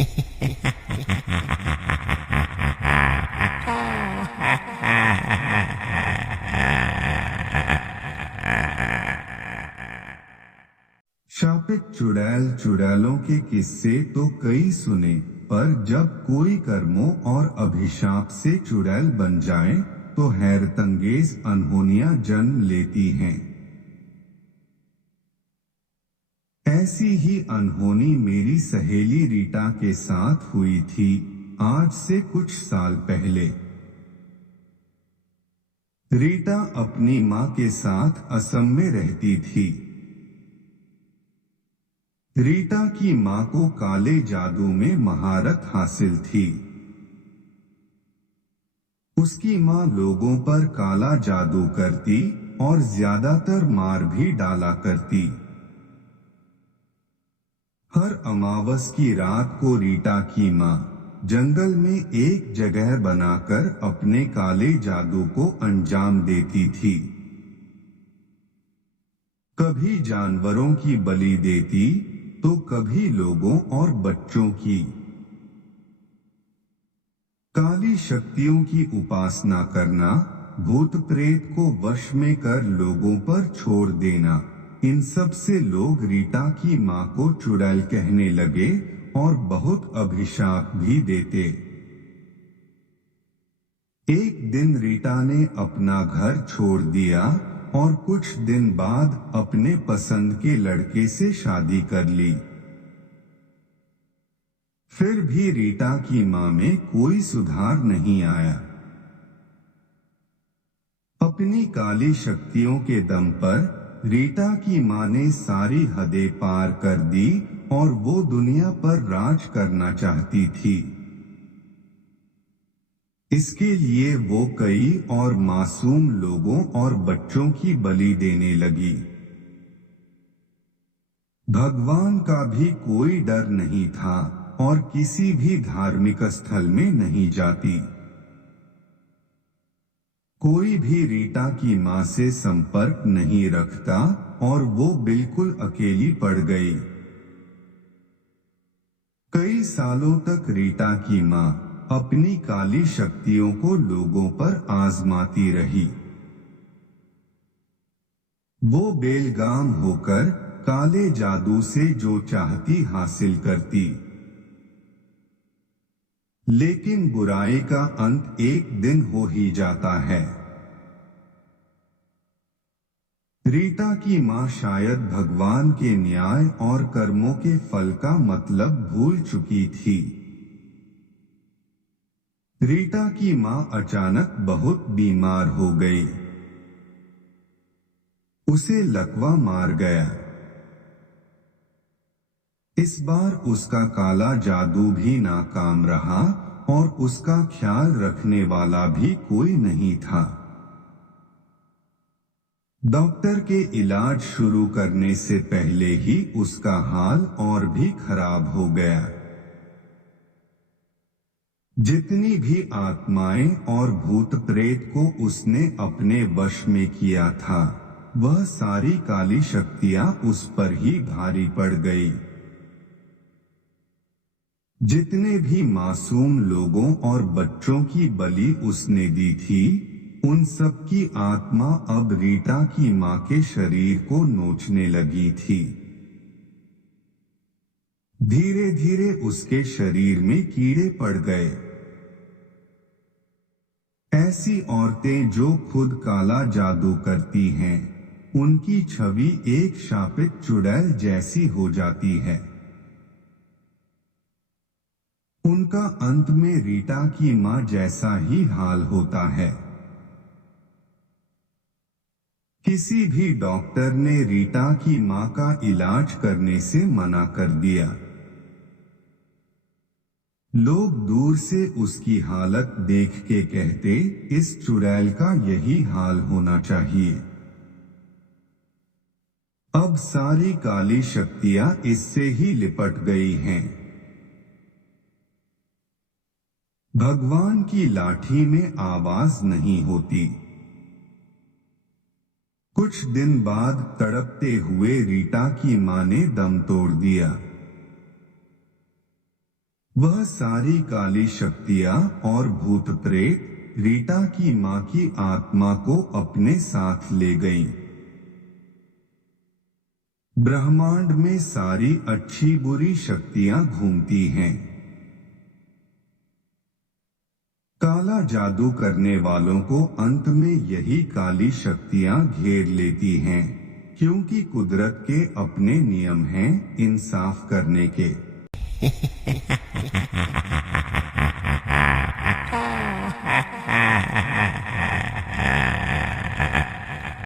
शापित चुड़ैल चुड़ैलों के किस्से तो कई सुने, पर जब कोई कर्मों और अभिशाप से चुड़ैल बन जाए तो हैरतंगेज अनहोनियां जन्म लेती हैं। ऐसी ही अनहोनी मेरी सहेली रीटा के साथ हुई थी, आज से कुछ साल पहले। रीटा अपनी मां के साथ असम में रहती थी। रीटा की मां को काले जादू में महारत हासिल थी। उसकी मां लोगों पर काला जादू करती और ज्यादातर मार भी डाला करती। हर अमावस की रात को रीटा की मां जंगल में एक जगह बनाकर अपने काले जादू को अंजाम देती थी। कभी जानवरों की बलि देती तो कभी लोगों और बच्चों की। काली शक्तियों की उपासना करना, भूत प्रेत को वश में कर लोगों पर छोड़ देना, इन सब से लोग रीटा की मां को चुड़ैल कहने लगे और बहुत अभिशाप भी देते। एक दिन रीटा ने अपना घर छोड़ दिया और कुछ दिन बाद अपने पसंद के लड़के से शादी कर ली। फिर भी रीटा की मां में कोई सुधार नहीं आया। अपनी काली शक्तियों के दम पर रीटा की मां ने सारी हदें पार कर दी और वो दुनिया पर राज करना चाहती थी। इसके लिए वो कई और मासूम लोगों और बच्चों की बलि देने लगी। भगवान का भी कोई डर नहीं था और किसी भी धार्मिक स्थल में नहीं जाती। कोई भी रीटा की मां से संपर्क नहीं रखता और वो बिल्कुल अकेली पड़ गई। कई सालों तक रीटा की मां अपनी काली शक्तियों को लोगों पर आजमाती रही। वो बेलगाम होकर काले जादू से जो चाहती हासिल करती। लेकिन बुराई का अंत एक दिन हो ही जाता है। रीटा की मां शायद भगवान के न्याय और कर्मों के फल का मतलब भूल चुकी थी। रीटा की मां अचानक बहुत बीमार हो गई। उसे लकवा मार गया। इस बार उसका काला जादू भी नाकाम रहा और उसका ख्याल रखने वाला भी कोई नहीं था। डॉक्टर के इलाज शुरू करने से पहले ही उसका हाल और भी खराब हो गया। जितनी भी आत्माएं और भूत प्रेत को उसने अपने वश में किया था, वह सारी काली शक्तियां उस पर ही भारी पड़ गई। जितने भी मासूम लोगों और बच्चों की बलि उसने दी थी, उन सब की आत्मा अब रीटा की मां के शरीर को नोचने लगी थी। धीरे धीरे उसके शरीर में कीड़े पड़ गए। ऐसी औरतें जो खुद काला जादू करती हैं, उनकी छवि एक शापित चुड़ैल जैसी हो जाती है। उनका अंत में रीटा की मां जैसा ही हाल होता है। किसी भी डॉक्टर ने रीटा की मां का इलाज करने से मना कर दिया। लोग दूर से उसकी हालत देख के कहते, इस चुड़ैल का यही हाल होना चाहिए। अब सारी काली शक्तियां इससे ही लिपट गई हैं। भगवान की लाठी में आवाज नहीं होती। कुछ दिन बाद तड़पते हुए रीटा की मां ने दम तोड़ दिया। वह सारी काली शक्तियां और भूत प्रेत रीटा की मां की आत्मा को अपने साथ ले गईं। ब्रह्मांड में सारी अच्छी बुरी शक्तियां घूमती हैं। काला जादू करने वालों को अंत में यही काली शक्तियां घेर लेती हैं, क्योंकि कुदरत के अपने नियम हैं इंसाफ करने के।